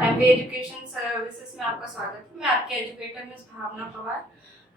MB education services में आपका स्वागत है। मैं आपके एजुकेटर मिस भावना पवार।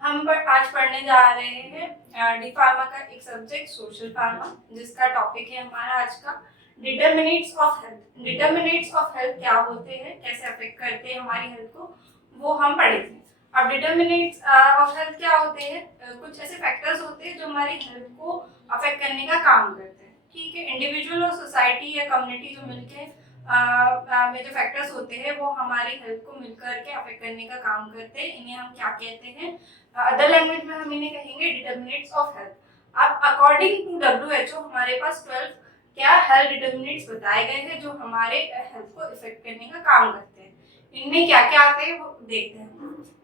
हम आज पढ़ने जा रहे हैं डी फार्मा का एक सब्जेक्ट सोशल फार्मा, जिसका टॉपिक है हमारा आज का determinants of health. Determinants of health क्या होते हैं, कैसे अफेक्ट करते हैं हमारी हेल्थ को, वो हम पढ़े थे। अब डिटर्मिनेंट्स ऑफ हेल्थ क्या होते हैं? कुछ ऐसे फैक्टर्स होते हैं जो हमारी हेल्थ को अफेक्ट करने का काम करते हैं। ठीक है, इंडिविजुअल और सोसाइटी या कम्युनिटी जो मिलके में जो फैक्टर्स होते हैं वो हमारी हेल्थ को मिलकर के अफेक्ट करने का काम करते हैं। इन्हें हम क्या कहते हैं? अदर लैंग्वेज में हम इन्हें कहेंगे डिटर्मिनेंट्स ऑफ हेल्थ। अब अकॉर्डिंग टू WHO हमारे पास 12 क्या हेल्थ डिटर्मिनेंट्स बताए गए हैं जो हमारे हेल्थ को इफेक्ट करने का काम करते हैं। इनमें क्या क्या आते हैं वो देखते हैं।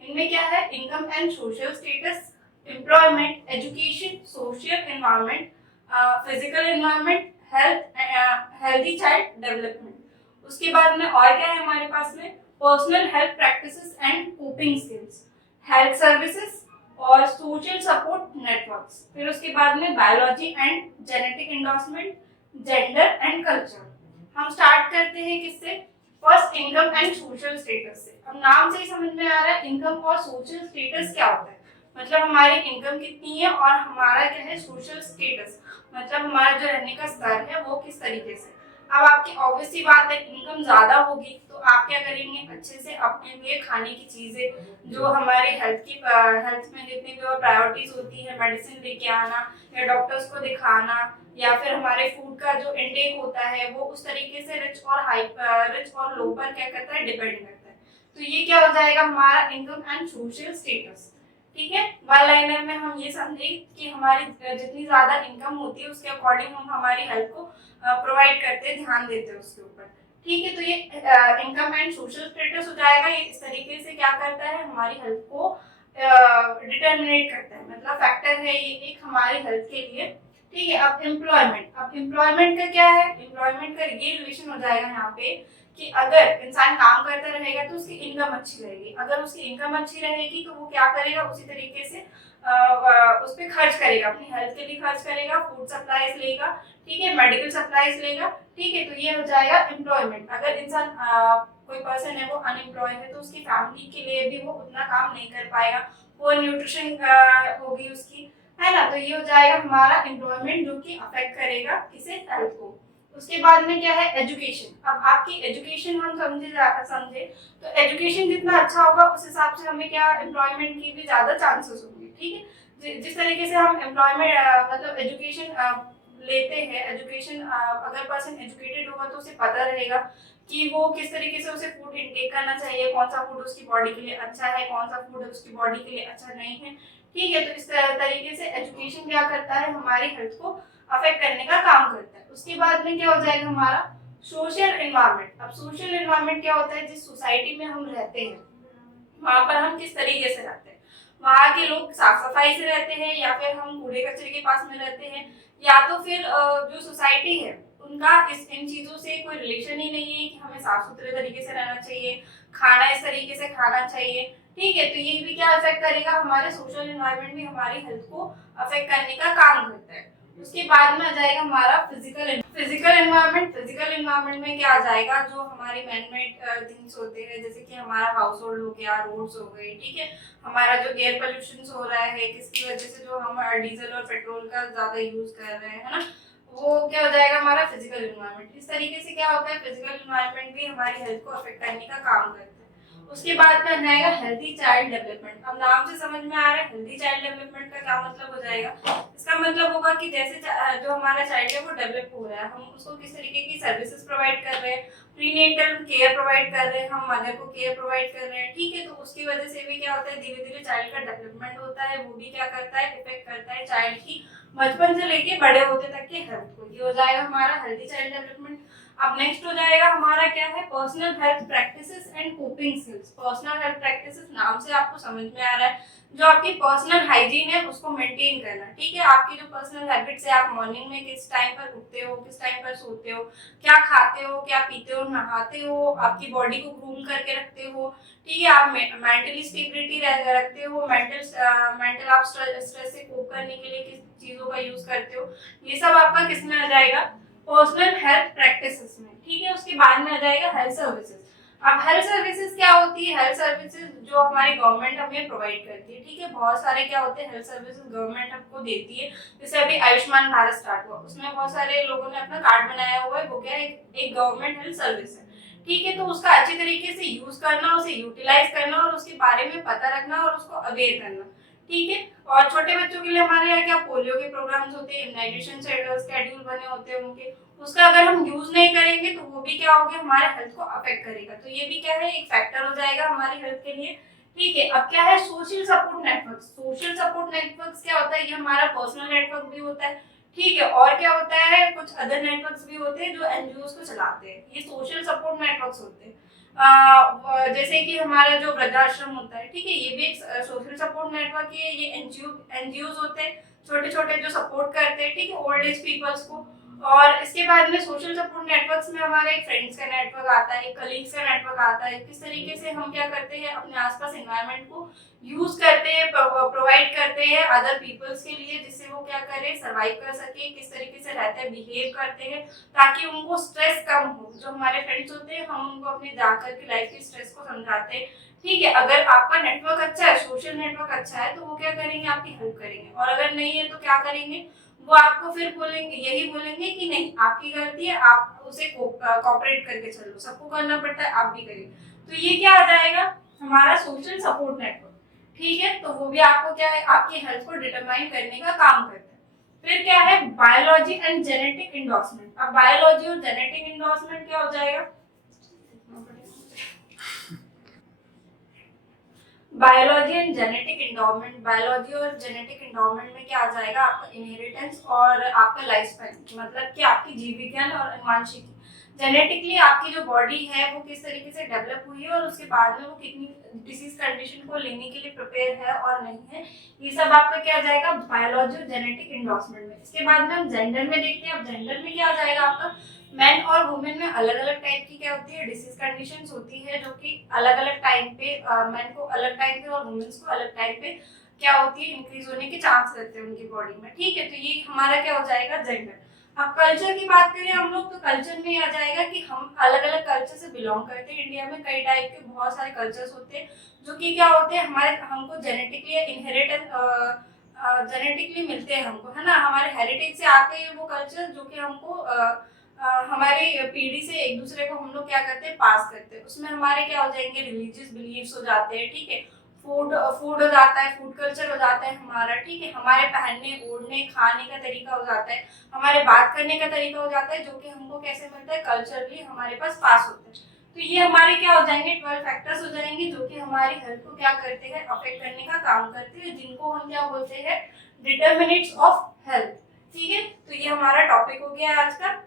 इनमें क्या है? Income and social status, employment, education, social environment, physical environment, healthy child development. उसके बाद में और क्या है हमारे पास में? Personal health practices and coping skills, health services और सोशल सपोर्ट नेटवर्क्स। फिर उसके बाद में biology and genetic endorsement, gender and culture. हम स्टार्ट करते हैं किससे? First, income and social status से। अब नाम से ही समझ में आ रहा है इनकम और सोशल स्टेटस क्या होता है। मतलब हमारी इनकम कितनी है और हमारा क्या है सोशल स्टेटस, मतलब हमारा जो रहने का स्तर है वो किस तरीके से। अब आपकी ऑब्वियस सी बात है, इनकम ज्यादा होगी तो आप क्या करेंगे? अच्छे से अपने लिए खाने की चीजें जो हमारे हेल्थ में जितनी भी प्रायोरिटीज होती है, मेडिसिन लेके आना या डॉक्टर्स को दिखाना, या फिर हमारे फूड का जो इंटेक होता है वो उस तरीके से रिच और लो पर क्या करता है, डिपेंड करता है। तो ये क्या हो जाएगा हमारा इनकम एंड सोशल स्टेटस। ठीक है, वन लाइनर में हम ये समझे कि हमारी जितनी ज्यादा इनकम होती है उसके अकॉर्डिंग हम हमारी हेल्थ को प्रोवाइड करते हैं, ध्यान देते हैं उसके ऊपर। ठीक है, तो ये इनकम एंड सोशल स्टेटस हो जाएगा। ये इस तरीके से क्या करता है, हमारी हेल्थ को डिटर्मिनेट करता है, मतलब फैक्टर है ये एक हमारी हेल्थ के लिए। ठीक है, अब एम्प्लॉयमेंट का क्या है? एम्प्लॉयमेंट का ये रिलेशन हो जाएगा यहाँ पे कि अगर इंसान काम करता रहेगा तो उसकी इनकम अच्छी रहेगी। अगर उसकी इनकम अच्छी रहेगी तो वो क्या करेगा, उसी तरीके से उस पर खर्च करेगा, अपनी हेल्थ के लिए खर्च करेगा, फूड सप्लाईज लेगा, ठीक है, मेडिकल सप्लाईज लेगा। ठीक है, तो ये हो जाएगा एम्प्लॉयमेंट। अगर इंसान कोई पर्सन है वो अनएम्प्लॉय है तो उसकी फैमिली के लिए भी वो उतना काम नहीं कर पाएगा, वो न्यूट्रिशन होगी उसकी, है ना। तो ये हो जाएगा हमारा एम्प्लॉयमेंट जो कि अफेक्ट करेगा किसे, हेल्थ को। उसके बाद में क्या है? एजुकेशन। अब आपकी एजुकेशन हम समझे तो एजुकेशन जितना अच्छा होगा उस हिसाब से हमें क्या, एम्प्लॉयमेंट की भी ज्यादा चांसेस होंगे। ठीक है, जिस तरीके से हम एम्प्लॉयमेंट मतलब एजुकेशन लेते हैं, एजुकेशन अगर पर्सन एजुकेटेड होगा तो उसे पता रहेगा कि वो किस तरीके से उसे फूड इनटेक करना चाहिए, कौन सा फूड उसकी बॉडी के लिए अच्छा है, कौन सा फूड उसकी बॉडी के लिए अच्छा नहीं है। ठीक है, तो इस तरीके से एजुकेशन क्या करता है, हमारी हेल्थ को अफेक्ट करने का काम करता है। उसके बाद में क्या हो जाएगा हमारा सोशल एनवायरनमेंट। अब सोशल एनवायरनमेंट क्या होता है? जिस सोसाइटी में हम रहते हैं वहां पर हम किस तरीके से रहते हैं, वहां के लोग साफ सफाई से रहते हैं या फिर हम कूड़े कचरे के पास में रहते हैं, या तो फिर जो सोसाइटी है उनका इन चीजों से कोई रिलेशन ही नहीं है कि हमें साफ सुथरे तरीके से रहना चाहिए, खाना इस तरीके से खाना चाहिए। ठीक है, तो ये भी क्या अफेक्ट करेगा, हमारे सोशल एनवायरनमेंट भी हमारी हेल्थ को अफेक्ट करने का काम करता है। उसके बाद में आ जाएगा हमारा फिजिकल एनवायरनमेंट। फिजिकल एनवायरनमेंट में क्या आ जाएगा, जो हमारे मैनमेड थिंग्स होते हैं, जैसे कि हमारा हाउस होल्ड हो गया, रोड्स हो गई, ठीक है, हमारा जो एयर पोल्यूशन हो रहा है किसकी वजह से, जो हम डीजल और पेट्रोल का ज्यादा यूज कर रहे हैं, है ना, वो क्या हो जाएगा हमारा फिजिकल एनवायरनमेंट। इस तरीके से क्या होता है, फिजिकल एनवायरनमेंट भी हमारी हेल्थ को अफेक्ट करने का काम करता है। उसके बाद में जाएगा हेल्दी चाइल्ड डेवलपमेंट। अब नाम से समझ में आ रहा है हेल्दी चाइल्ड डेवलपमेंट का क्या मतलब हो जाएगा। इसका मतलब होगा कि जैसे जो हमारा चाइल्ड है वो डेवलप हो रहा है, हम उसको किस तरीके की सर्विसेज प्रोवाइड कर रहे हैं, प्रीनेटल केयर प्रोवाइड कर रहे हैं, हम मदर को केयर प्रोवाइड कर रहे हैं। ठीक है, तो उसकी वजह से भी क्या होता है, धीरे धीरे चाइल्ड का डेवलपमेंट होता है, वो भी क्या करता है, इफेक्ट करता है चाइल्ड की बचपन से लेके बड़े होते तक के हेल्थ को। ये हो जाएगा हमारा हेल्दी चाइल्ड डेवलपमेंट। अब नेक्स्ट हो जाएगा हमारा क्या है, personal health practices and coping skills. Personal health practices नाम से आपको समझ में आ रहा है, जो आपकी पर्सनल हाइजीन है उसको मेंटेन करना। ठीक है, आपकी जो पर्सनल हैबिट्स है, आप मॉर्निंग में किस टाइम पर उठते हो, किस टाइम पर सोते हो, क्या खाते हो, क्या पीते हो, नहाते हो, आपकी बॉडी को ग्रूम करके रखते हो। ठीक है, आप मेंटली स्टेबिलिटी रखते हो, मेंटल आप स्ट्रेस से कोप करने के लिए किस चीजों का यूज करते हो, ये सब आपका किस में आ जाएगा, पर्सनल हेल्थ प्रैक्टिसेस में। ठीक है, उसके बाद में आ जाएगा हेल्थ सर्विसेज। अब हेल्थ सर्विसेज क्या होती है? हेल्थ सर्विसेज जो हमारी गवर्नमेंट हमें प्रोवाइड करती है, ठीक है। बहुत सारे क्या होते हैं हेल्थ सर्विसेज गवर्नमेंट हमको देती है। जैसे अभी आयुष्मान भारत स्टार्ट हुआ, उसमें बहुत सारे लोगों ने अपना कार्ड बनाया हुआ है, वो क्या है एक गवर्नमेंट हेल्थ सर्विस है, ठीक है। तो उसका अच्छी तरीके से यूज करना, उसे यूटिलाइज करना और उसके बारे में पता रखना और उसको अवेयर करना, ठीक है। और छोटे बच्चों के लिए हमारे यहाँ क्या पोलियो के प्रोग्राम्स होते हैं, इम्यूनाइजेशन शेड्यूल बने होते हैं उनके, उसका अगर हम यूज नहीं करेंगे तो वो भी क्या होगा, हमारे हेल्थ को अफेक्ट करेगा। तो ये भी क्या है, एक फैक्टर हो जाएगा हमारी हेल्थ के लिए, ठीक है। अब क्या है social support network. Social support network क्या होता है? ये हमारा पर्सनल नेटवर्क भी होता है, ठीक है। और क्या होता है, कुछ अदर नेटवर्क्स भी होते हैं जो एनजीओ को चलाते हैं, ये सोशल सपोर्ट नेटवर्क्स होते हैं। जैसे कि हमारा जो वृद्धाश्रम होता है, ठीक है, ये भी एक सोशल सपोर्ट नेटवर्क है। ये एनजीओ होते हैं छोटे छोटे जो सपोर्ट करते हैं, ठीक है, ओल्ड एज पीपल्स को। और इसके बाद में सोशल सपोर्ट नेटवर्क्स में हमारे एक फ्रेंड्स का नेटवर्क आता है, एक कलीग्स का नेटवर्क आता है। किस तरीके से हम क्या करते हैं, अपने आसपास एनवायरनमेंट को यूज करते हैं, प्रोवाइड करते हैं अदर पीपल्स के लिए, जिससे वो क्या करें, सर्वाइव कर सके, किस तरीके से रहते हैं, बिहेव करते हैं, ताकि उनको स्ट्रेस कम हो। जो हमारे फ्रेंड्स होते हैं, हम उनको अपने जाकर के लाइफ की स्ट्रेस को समझाते हैं, ठीक है। अगर आपका नेटवर्क अच्छा है, सोशल नेटवर्क अच्छा है, तो वो क्या करेंगे, आपकी हेल्प करेंगे। और अगर नहीं है तो क्या करेंगे, वो आपको फिर बोलेंगे, यही बोलेंगे कि नहीं आपकी गलती है, आप उसे कोऑपरेट करके चलो, सबको करना पड़ता है, आप भी करिए। तो ये क्या आ जाएगा, हमारा सोशल सपोर्ट नेटवर्क, ठीक है। तो वो भी आपको क्या है, आपकी हेल्थ को डिटरमाइन करने का काम करता है। फिर क्या है, बायोलॉजी एंड जेनेटिक इंडोर्समेंट। अब बायोलॉजी और जेनेटिक इंडोर्समेंट क्या हो जाएगा, biology and genetic endowment. Biology और जेनेटिक इंडोमेंट में क्या आ जाएगा, आपका इनहेरिटेंस और आपका लाइफ स्पैन, मतलब कि आपकी जीव विज्ञान और अनुवांशिकी। जेनेटिकली आपकी जो बॉडी है वो किस तरीके से डेवलप हुई है और उसके बाद में वो कितनी डिसीज कंडीशन को लेने के लिए प्रिपेयर है और नहीं है, ये सब आपका क्या आ जाएगा, बायोलॉजी और जेनेटिक इंडोर्समेंट में। इसके बाद में हम जेंडर में देखते हैं। अब जेंडर में क्या आ जाएगा, आपका मैन और वुमेन में अलग अलग टाइप की क्या होती है, डिसीज कंडीशंस होती है, जो कि अलग अलग टाइम पे मैन को अलग टाइम पे और वुमेन्स को अलग टाइम पे क्या होती है, इंक्रीज होने के चांस रहते हैं उनकी बॉडी में, ठीक है। तो ये हमारा क्या हो जाएगा, जेंडर। अब कल्चर की बात करें हम लोग, तो कल्चर में आ जाएगा कि हम अलग अलग कल्चर से बिलोंग करते हैं। इंडिया में कई टाइप के बहुत सारे कल्चर्स होते हैं, जो कि क्या होते हैं, हमारे हमको जेनेटिकली इनहेरिटेंस जेनेटिकली मिलते हैं हमको, है ना। हमारे हेरिटेज से आते हैं वो कल्चर, जो कि हमको हमारी पीढ़ी से एक दूसरे को हम लोग क्या करते हैं, पास करते हैं। उसमें हमारे क्या हो जाएंगे, रिलीजियस बिलीव्स हो जाते हैं, ठीक है। फूड फूड हो जाता है, फूड कल्चर हो जाता है हमारा, ठीक है। हमारे पहनने ओढ़ने खाने का तरीका हो जाता है, हमारे बात करने का तरीका हो जाता है, जो कि हमको कैसे मिलता है, कल्चरली हमारे पास पास होता है। तो ये हमारे क्या हो जाएंगे, 12 फैक्टर्स हो जाएंगे, जो कि हमारी हेल्थ को क्या करते हैं, अफेक्ट करने का काम करते हैं, जिनको हम क्या बोलते हैं, डिटर्मिनेंट्स ऑफ हेल्थ, ठीक है। तो ये हमारा टॉपिक हो गया आज का।